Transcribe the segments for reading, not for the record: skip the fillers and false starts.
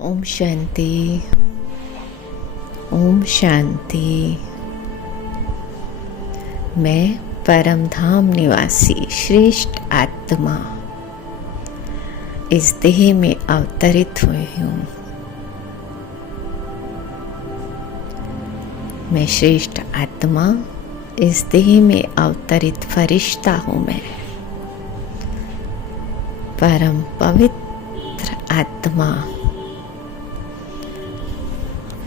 ओम शांति। ओम शांति। मैं परम धाम निवासी श्रेष्ठ आत्मा इस देह में अवतरित हुई हूँ। मैं श्रेष्ठ आत्मा इस देह में अवतरित फरिश्ता हूँ। मैं परम पवित्र आत्मा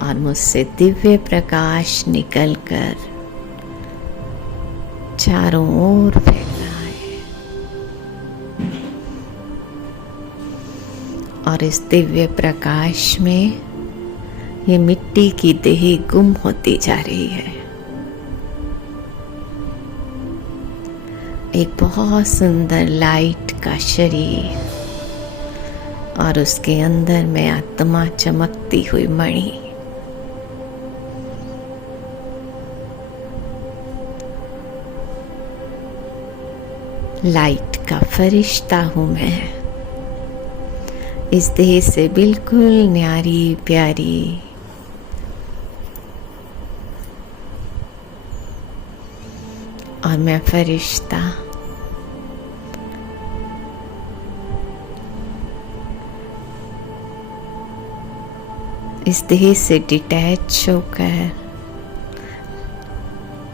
और मुझसे दिव्य प्रकाश निकलकर चारों ओर फैल रहा है और इस दिव्य प्रकाश में ये मिट्टी की देह गुम होती जा रही है। एक बहुत सुंदर लाइट का शरीर और उसके अंदर में आत्मा चमकती हुई मणि। लाइट का फरिश्ता हूँ मैं, इस देह से बिल्कुल न्यारी प्यारी। और मैं फरिश्ता इस देह से डिटैच होकर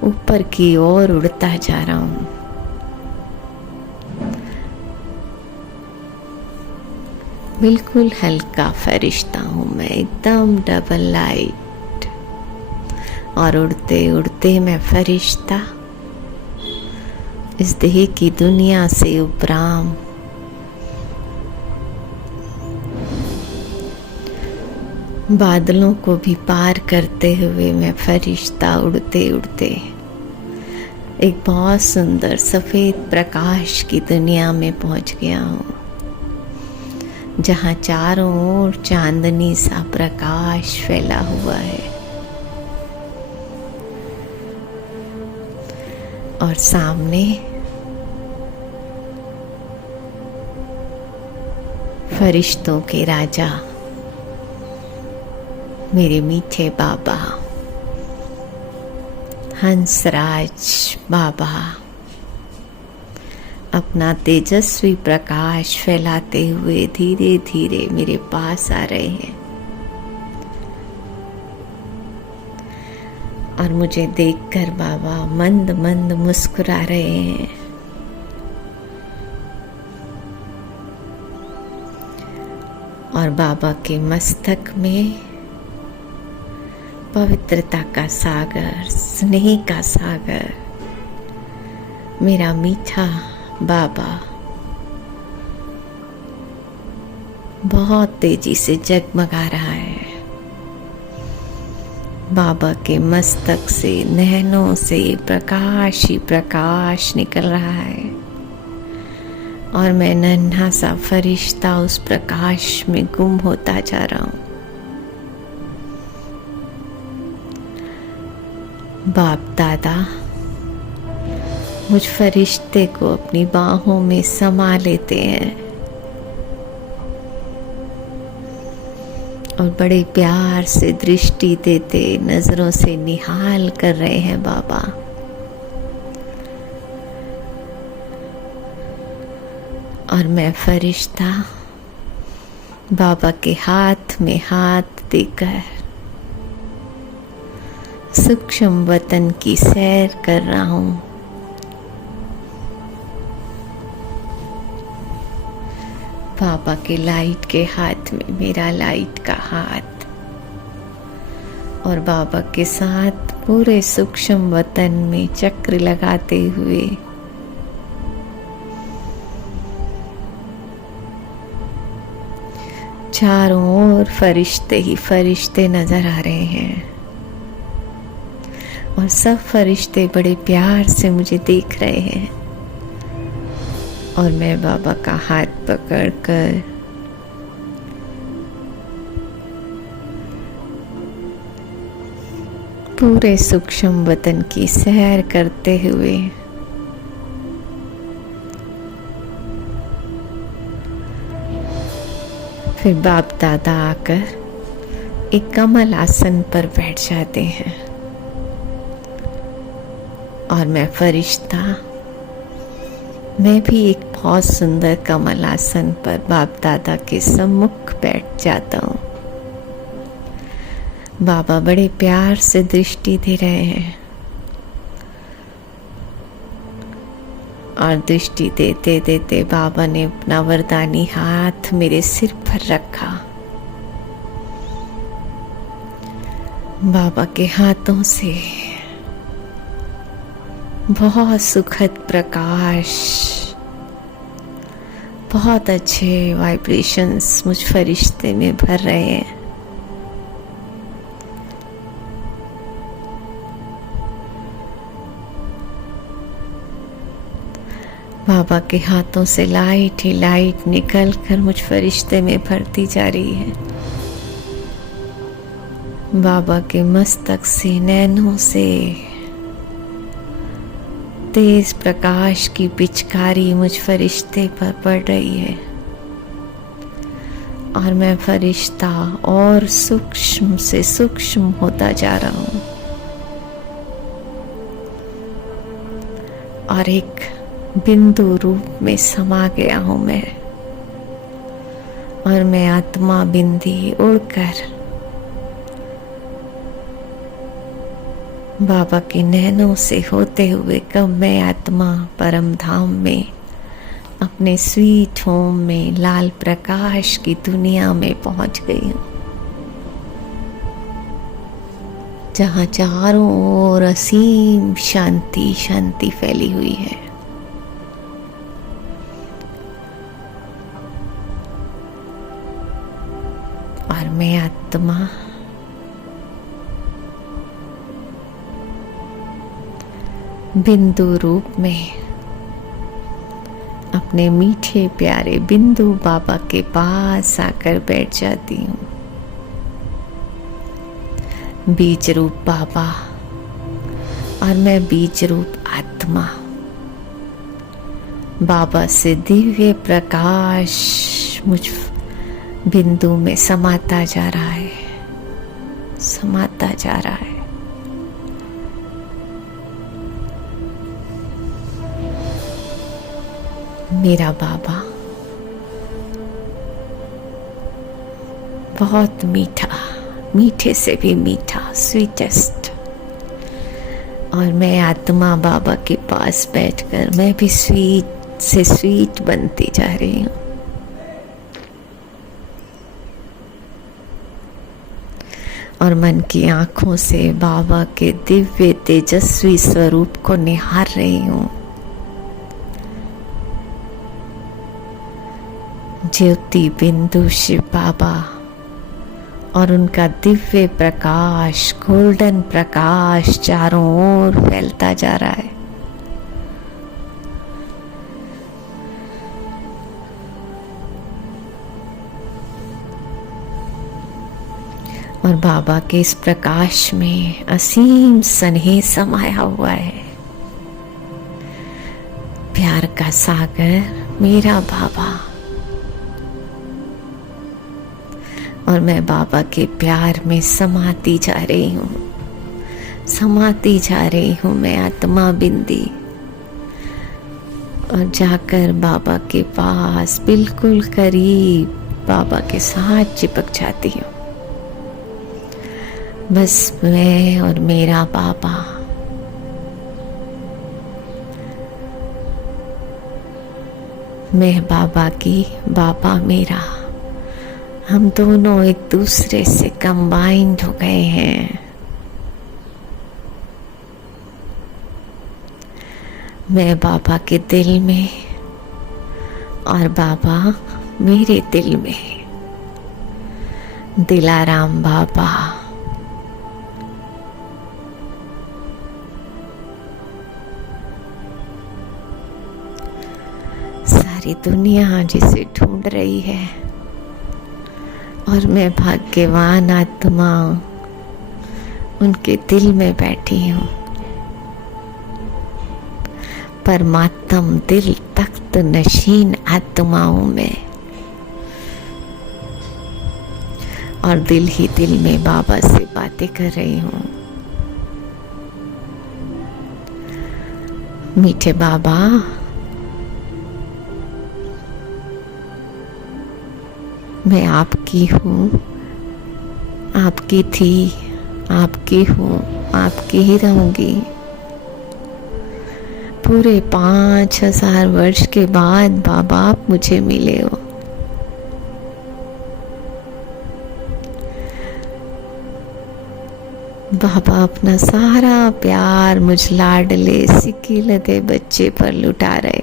ऊपर की ओर उड़ता जा रहा हूँ। बिल्कुल हल्का फरिश्ता हूँ मैं, एकदम डबल लाइट। और उड़ते उड़ते मैं फरिश्ता इस देह की दुनिया से उपराम बादलों को भी पार करते हुए मैं फरिश्ता उड़ते उड़ते एक बहुत सुंदर सफेद प्रकाश की दुनिया में पहुंच गया हूँ, जहाँ चारों ओर चांदनी सा प्रकाश फैला हुआ है। और सामने फरिश्तों के राजा मेरे मीठे बाबा हंसराज बाबा अपना तेजस्वी प्रकाश फैलाते हुए धीरे धीरे मेरे पास आ रहे हैं। और मुझे देखकर बाबा मंद मंद मुस्कुरा रहे हैं। और बाबा के मस्तक में पवित्रता का सागर, स्नेह का सागर मेरा मीठा बाबा बहुत तेजी से जगमगा रहा है। बाबा के मस्तक से, नैनों से प्रकाश ही प्रकाश निकल रहा है और मैं नन्हा सा फरिश्ता उस प्रकाश में गुम होता जा रहा हूँ। बाप दादा मुझ फरिश्ते को अपनी बाहों में समा लेते हैं और बड़े प्यार से दृष्टि देते नजरों से निहाल कर रहे हैं बाबा। और मैं फरिश्ता बाबा के हाथ में हाथ देकर सूक्ष्म वतन की सैर कर रहा हूँ। बाबा के लाइट के हाथ में मेरा लाइट का हाथ और बाबा के साथ पूरे सूक्ष्म वतन में चक्र लगाते हुए चारों ओर फरिश्ते ही फरिश्ते नजर आ रहे हैं और सब फरिश्ते बड़े प्यार से मुझे देख रहे हैं। और मैं बाबा का हाथ पकड़कर पूरे सूक्ष्म वतन की सैर करते हुए फिर बाप दादा आकर एक कमल आसन पर बैठ जाते हैं और मैं फरिश्ता, मैं भी एक बहुत सुंदर कमल आसन पर बाप दादा के सम्मुख बैठ जाता हूँ। बाबा बड़े प्यार से दृष्टि दे रहे हैं और दृष्टि देते देते बाबा ने अपना वरदानी हाथ मेरे सिर पर रखा। बाबा के हाथों से बहुत सुखद प्रकाश, बहुत अच्छे वाइब्रेशंस मुझ फरिश्ते में भर रहे हैं। बाबा के हाथों से लाइट ही लाइट निकल कर मुझ फरिश्ते में भरती जा रही है। बाबा के मस्तक से, नैनों से तेज प्रकाश की पिचकारी मुझ फरिश्ते पर पड़ रही है और मैं फरिश्ता और सूक्ष्म से सूक्ष्म होता जा रहा हूँ और एक बिंदु रूप में समा गया हूँ मैं। और मैं आत्मा बिंदी उड़कर बाबा के नैनों से होते हुए कब मैं आत्मा परम धाम में, अपने स्वीट होम में, लाल प्रकाश की दुनिया में पहुंच गई हूँ, जहाँ चारों ओर असीम शांति शांति फैली हुई है। और मैं आत्मा बिंदु रूप में अपने मीठे प्यारे बिंदु बाबा के पास आकर बैठ जाती हूँ। बीज रूप बाबा और मैं बीज रूप आत्मा, बाबा से दिव्य प्रकाश मुझ बिंदु में समाता जा रहा है, समाता जा रहा है। मेरा बाबा बहुत मीठा, मीठे से भी मीठा, स्वीटेस्ट। और मैं आत्मा बाबा के पास बैठकर मैं भी स्वीट से स्वीट बनती जा रही हूँ। और मन की आंखों से बाबा के दिव्य तेजस्वी स्वरूप को निहार रही हूँ। ज्योति बिंदु शिव बाबा और उनका दिव्य प्रकाश, गोल्डन प्रकाश चारों ओर फैलता जा रहा है। और बाबा के इस प्रकाश में असीम स्नेह समाया हुआ है। प्यार का सागर मेरा बाबा, और मैं बाबा के प्यार में समाती जा रही हूँ, समाती जा रही हूँ मैं आत्मा बिंदी। और जाकर बाबा के पास बिल्कुल करीब बाबा के साथ चिपक जाती हूँ। बस मैं और मेरा बाबा, मैं बाबा की, बाबा मेरा, हम दोनों एक दूसरे से कंबाइंड हो गए हैं। मैं बाबा के दिल में और बाबा मेरे दिल में। दिलाराम बाबा, सारी दुनिया जिसे ढूंढ रही है और मैं भाग्यवान आत्मा उनके दिल में बैठी हूँ। परमात्म दिल तख्त नशीन आत्माओं में और दिल ही दिल में बाबा से बातें कर रही हूँ। मीठे बाबा, मैं आपकी हूँ, आपकी थी, आपकी हूँ, आपकी ही रहूंगी। पूरे 5000 वर्ष के बाद बाबा आप मुझे मिले हो। बाबा अपना सारा प्यार मुझ लाडले सिकिलते बच्चे पर लुटा रहे।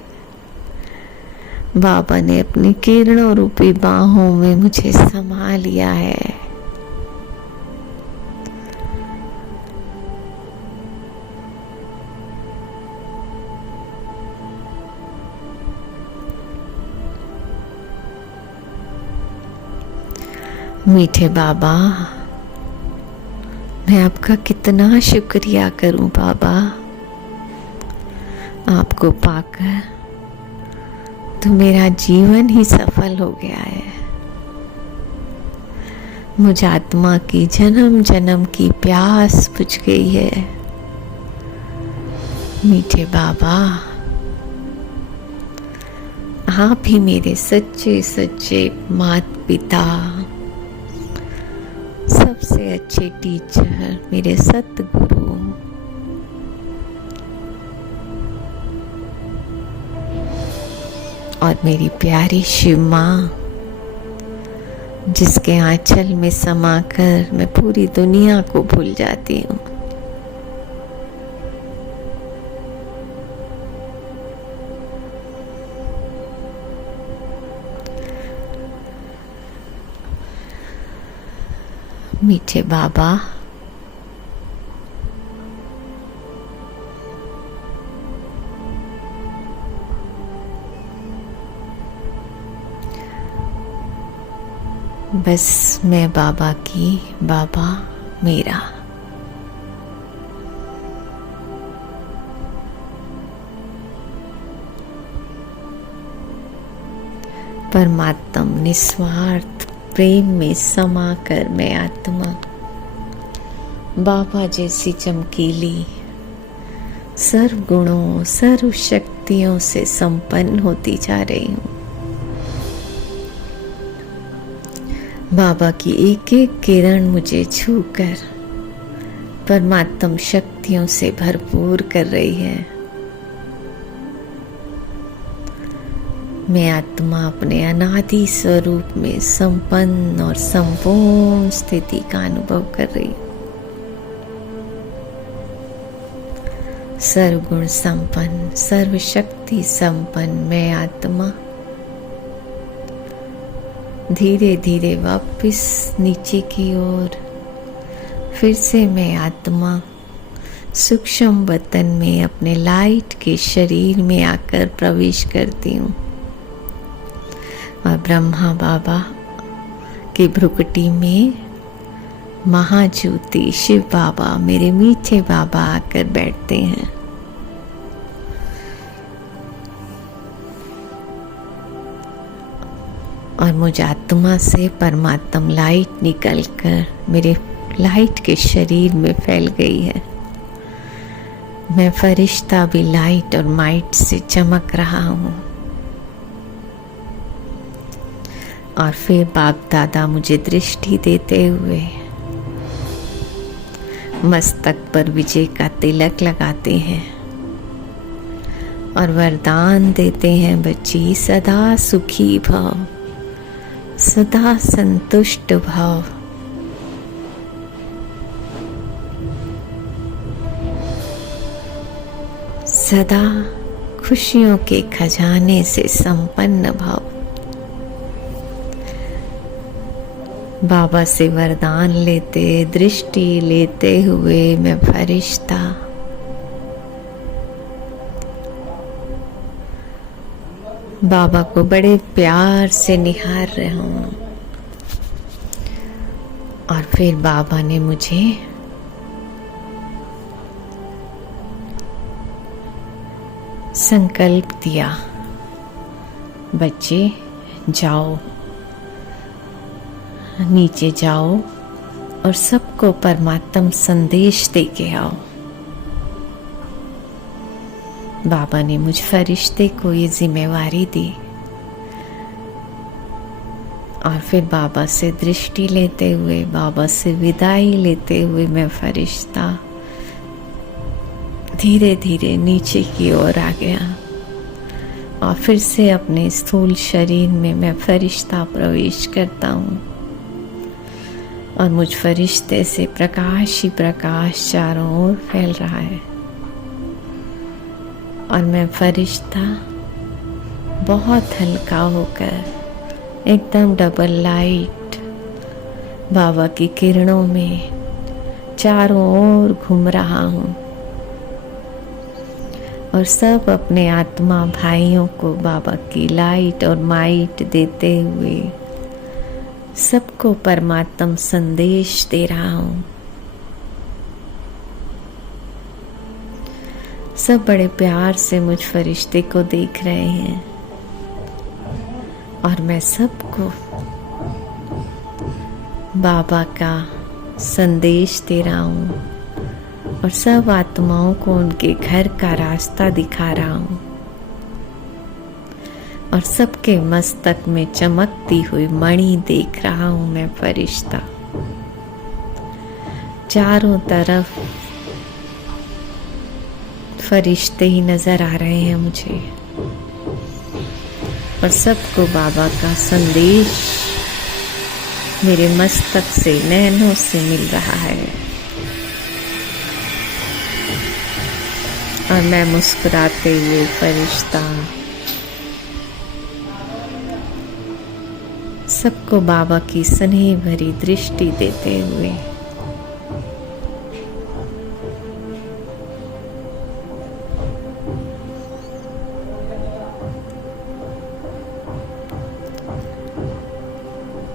बाबा ने अपनी किरणों रूपी बाहों में मुझे समा लिया है। मीठे बाबा, मैं आपका कितना शुक्रिया करूं बाबा। आपको पाकर तो मेरा जीवन ही सफल हो गया है। मुझ आत्मा की जन्म जन्म की प्यास बुझ गई है। मीठे बाबा, आप ही मेरे सच्चे सच्चे माता पिता, सबसे अच्छे टीचर, मेरे सतगुरु। और मेरी प्यारी शिव माँ, जिसके आंचल में समाकर मैं पूरी दुनिया को भूल जाती हूँ। मीठे बाबा, बस मैं बाबा की, बाबा मेरा। परमात्म निस्वार्थ प्रेम में समाकर मैं आत्मा बाबा जैसी चमकीली, सर्व गुणों सर्व शक्तियों से संपन्न होती जा रही हूँ। बाबा की एक एक किरण मुझे छूकर परमात्म शक्तियों से भरपूर कर रही है। मैं आत्मा अपने अनादि स्वरूप में संपन्न और संपूर्ण स्थिति का अनुभव कर रही हूँ। सर्वगुण संपन्न, सर्वशक्ति संपन्न मैं आत्मा धीरे धीरे वापस नीचे की ओर फिर से मैं आत्मा सूक्ष्म वतन में अपने लाइट के शरीर में आकर प्रवेश करती हूँ। और ब्रह्मा बाबा की भ्रुकुटी में महाज्योति शिव बाबा, मेरे मीठे बाबा आकर बैठते हैं। और मुझ आत्मा से परमात्म लाइट निकलकर मेरे लाइट के शरीर में फैल गई है। मैं फरिश्ता भी लाइट और माइट से चमक रहा हूँ। और फिर बाप दादा मुझे दृष्टि देते हुए मस्तक पर विजय का तिलक लगाते हैं और वरदान देते हैं, बच्ची सदा सुखी भव, सदा संतुष्ट भव। सदा खुशियों के खजाने से संपन्न भव। बाबा से वरदान लेते, दृष्टि लेते हुए मैं फरिश्ता बाबा को बड़े प्यार से निहार रहा हूँ। और फिर बाबा ने मुझे संकल्प दिया, बच्चे जाओ नीचे जाओ और सबको परमात्म संदेश दे के आओ। बाबा ने मुझ फरिश्ते को ये जिम्मेवारी दी और फिर बाबा से दृष्टि लेते हुए, बाबा से विदाई लेते हुए मैं फरिश्ता धीरे धीरे नीचे की ओर आ गया और फिर से अपने स्थूल शरीर में मैं फरिश्ता प्रवेश करता हूँ और मुझ फरिश्ते से प्रकाश ही प्रकाश चारों ओर फैल रहा है और मैं फरिश्ता बहुत हल्का होकर एकदम डबल लाइट बाबा की किरणों में चारों ओर घूम रहा हूँ और सब अपने आत्मा भाइयों को बाबा की लाइट और माइट देते हुए सबको परमात्म संदेश दे रहा हूँ। सब बड़े प्यार से मुझ फरिश्ते को देख रहे हैं और मैं सबको बाबा का संदेश दे रहा हूँ और सब आत्माओं को उनके घर का रास्ता दिखा रहा हूँ और सबके मस्तक में चमकती हुई मणि देख रहा हूँ मैं फरिश्ता। चारों तरफ फरिश्ते ही नजर आ रहे हैं मुझे और सबको बाबा का संदेश मेरे मस्तक से, नैनों से मिल रहा है और मैं मुस्कुराते हुए फरिश्ता सबको बाबा की स्नेह भरी दृष्टि देते हुए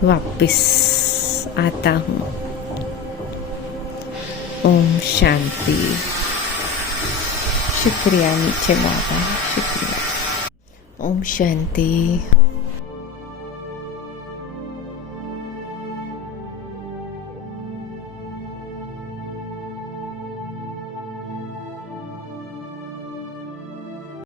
वापिस आता हूँ। ओम शांति। शुक्रिया नीचे बाबा, शुक्रिया। ओम शांति।